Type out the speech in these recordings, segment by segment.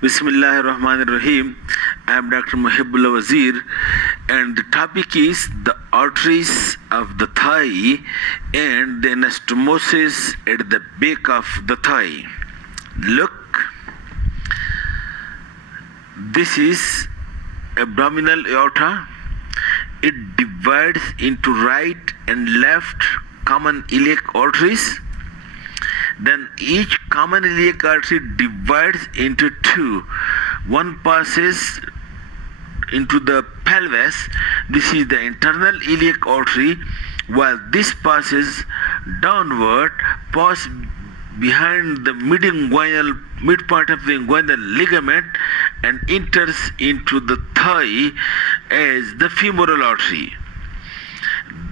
Bismillahir Rahmanir Rahim. I am Dr. Mohibullah Wazir, and the topic is the arteries of the thigh and the anastomosis at the back of the thigh. Look, this is abdominal aorta. It divides into right and left common iliac arteries. Then each common iliac artery divides into two. One passes into the pelvis. This is the internal iliac artery, while this passes downward, pass behind the midpoint of the inguinal ligament, and enters into the thigh as the femoral artery.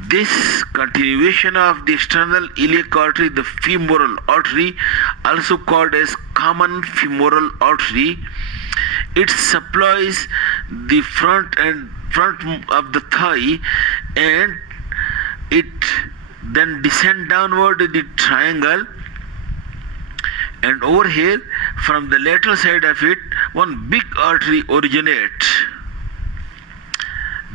This continuation of the external iliac artery, the femoral artery, also called as common femoral artery, it supplies the front of the thigh, and it then descends downward in the triangle, and over here from the lateral side of it, one big artery originates.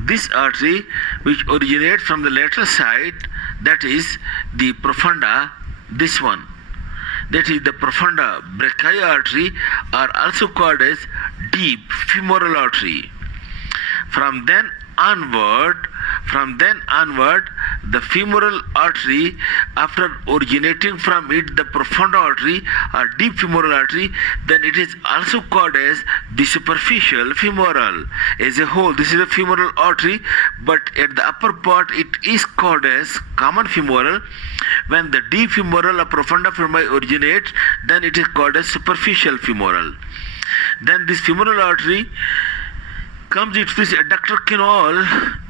This artery, which originates from the lateral side, that is the profunda, this one, that is the profunda brachii artery, are also called as deep femoral artery. From then onward, the femoral artery, after originating from it the profunda artery or deep femoral artery, then it is also called as the superficial femoral. As a whole, this is a femoral artery, but at the upper part it is called as common femoral. When the deep femoral or profunda femoral originates, then it is called as superficial femoral. Then this femoral artery comes into this adductor canal,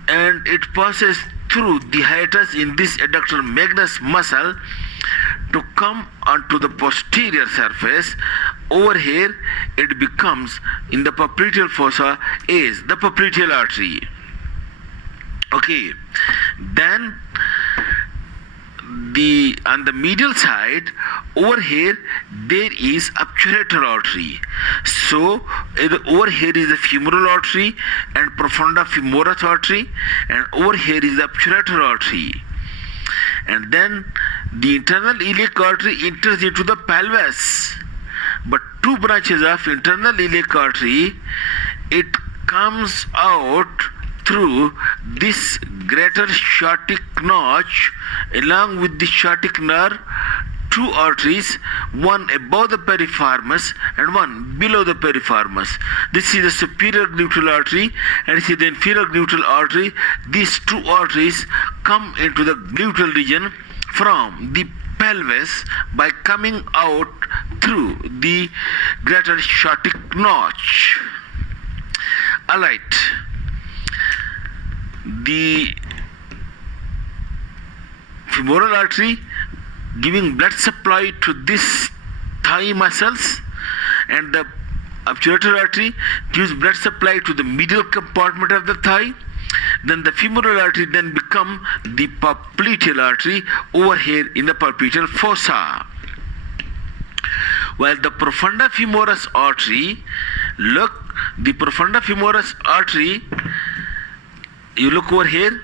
and it passes through the hiatus in this adductor magnus muscle to come onto the posterior surface. Over here it becomes in the popliteal fossa is the popliteal artery. Okay, then on the medial side, over here there is obturator artery. So over here is the femoral artery and profunda femoris artery, and over here is the obturator artery. And then the internal iliac artery enters into the pelvis. But two branches of internal iliac artery, it comes out through this greater aortic notch along with the aortic nerve, two arteries, one above the piriformis and one below the piriformis. This is the superior gluteal artery, and this is the inferior gluteal artery. These two arteries come into the gluteal region from the pelvis by coming out through the greater aortic notch. Alright. The femoral artery giving blood supply to this thigh muscles, and the obturator artery gives blood supply to the medial compartment of the thigh. Then the femoral artery then become the popliteal artery over here in the popliteal fossa. While the profunda femoris artery, look, the profunda femoris artery, you look over here,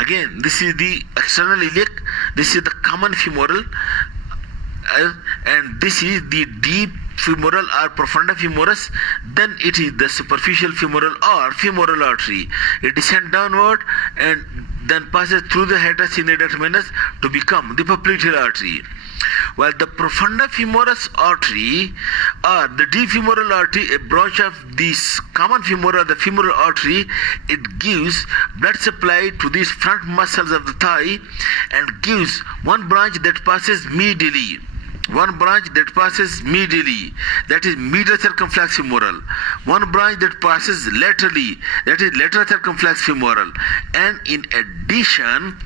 again this is the external iliac, this is the common femoral, and this is the deep femoral or profunda femoris. Then it is the superficial femoral or femoral artery. It descends downward and then passes through the hiatus in the adductor magnus to become the popliteal artery. While the profunda femoris artery or the deep femoral artery, a branch of this common femoral, the femoral artery, it gives blood supply to these front muscles of the thigh and gives one branch that passes medially. That is medial circumflex femoral. One branch that passes laterally, that is lateral circumflex femoral. And in addition,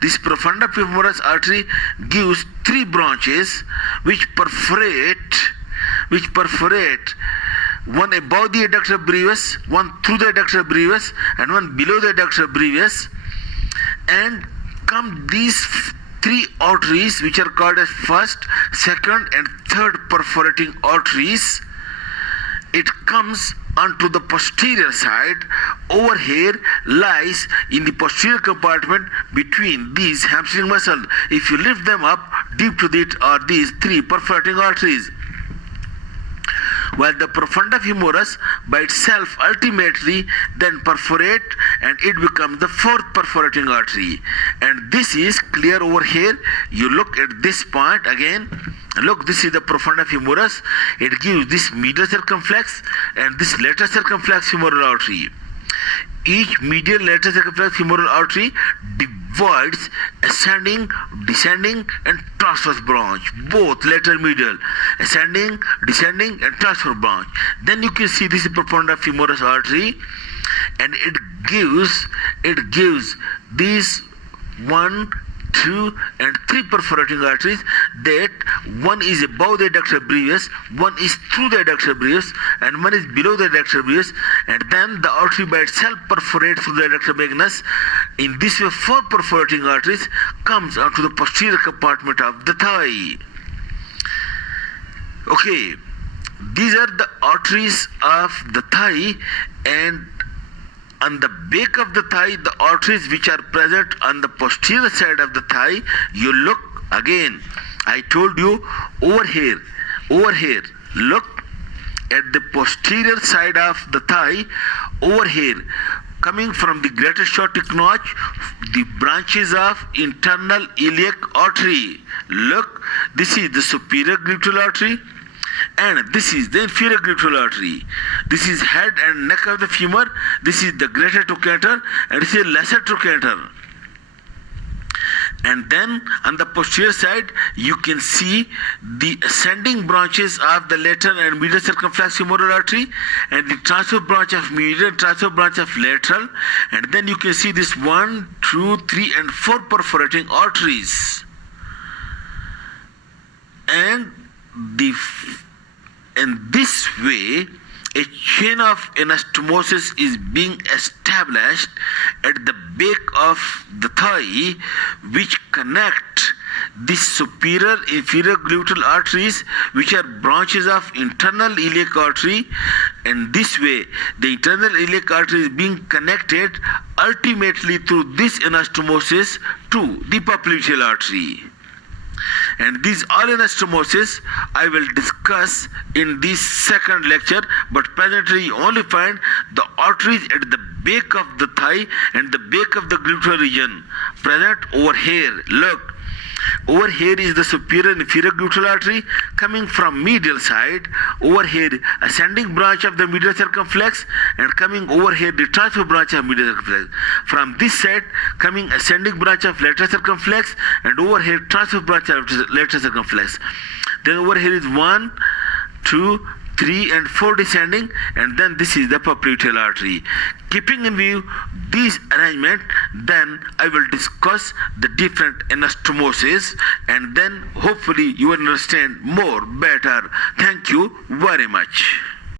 this profunda femoris artery gives three branches which perforate, one above the adductor brevis, one through the adductor brevis, and one below the adductor brevis, and come these three arteries which are called as first, second and third perforating arteries. It comes onto the posterior side. Over here lies in the posterior compartment between these hamstring muscles. If you lift them up, deep to it are these three perforating arteries. While the profunda femoris by itself ultimately then perforate and it becomes the fourth perforating artery. And this is clear over here. You look at this point again. Look, this is the profunda femoris. It gives this medial circumflex and this lateral circumflex femoral artery. Each medial lateral circumflex femoral artery divides ascending, descending and transverse branch, both lateral medial, ascending, descending and transverse branch. Then you can see this is profunda femoris artery, and it gives these 1, 2 and 3 perforating arteries. That one is above the adductor brevis, one is through the adductor brevis and one is below the adductor brevis, and then the artery by itself perforates through the adductor magnus. In this way 4 perforating arteries comes onto the posterior compartment of the thigh. Okay, these are the arteries of the thigh, and on the back of the thigh, the arteries which are present on the posterior side of the thigh, you look again. I told you over here, look at the posterior side of the thigh. Over here, coming from the greater aortic notch, the branches of internal iliac artery. Look, this is the superior gluteal artery, and this is the inferior gluteal artery. This is head and neck of the femur. This is the greater trochanter and this is lesser trochanter. And then on the posterior side you can see the ascending branches of the lateral and medial circumflex femoral artery and the transverse branch of medial, transverse branch of lateral, and then you can see this 1, 2, 3 and 4 perforating arteries. And in this way, a chain of anastomosis is being established at the back of the thigh, which connect the superior inferior gluteal arteries, which are branches of internal iliac artery. And this way, the internal iliac artery is being connected ultimately through this anastomosis to the popliteal artery. And these all anastomosis I will discuss in this second lecture, but presently you only find the arteries at the back of the thigh and the back of the gluteal region present over here. Look, over here is the superior and inferior gluteal artery coming from medial side. Over here ascending branch of the medial circumflex, and coming over here the transverse branch of medial circumflex. From this side coming ascending branch of lateral circumflex, and over here transverse branch of lateral circumflex. Then over here is 1, 2, 3 and 4 descending, and then this is the popliteal artery. Keeping in view this arrangement, then I will discuss the different anastomosis, and then hopefully you will understand more better. Thank you very much.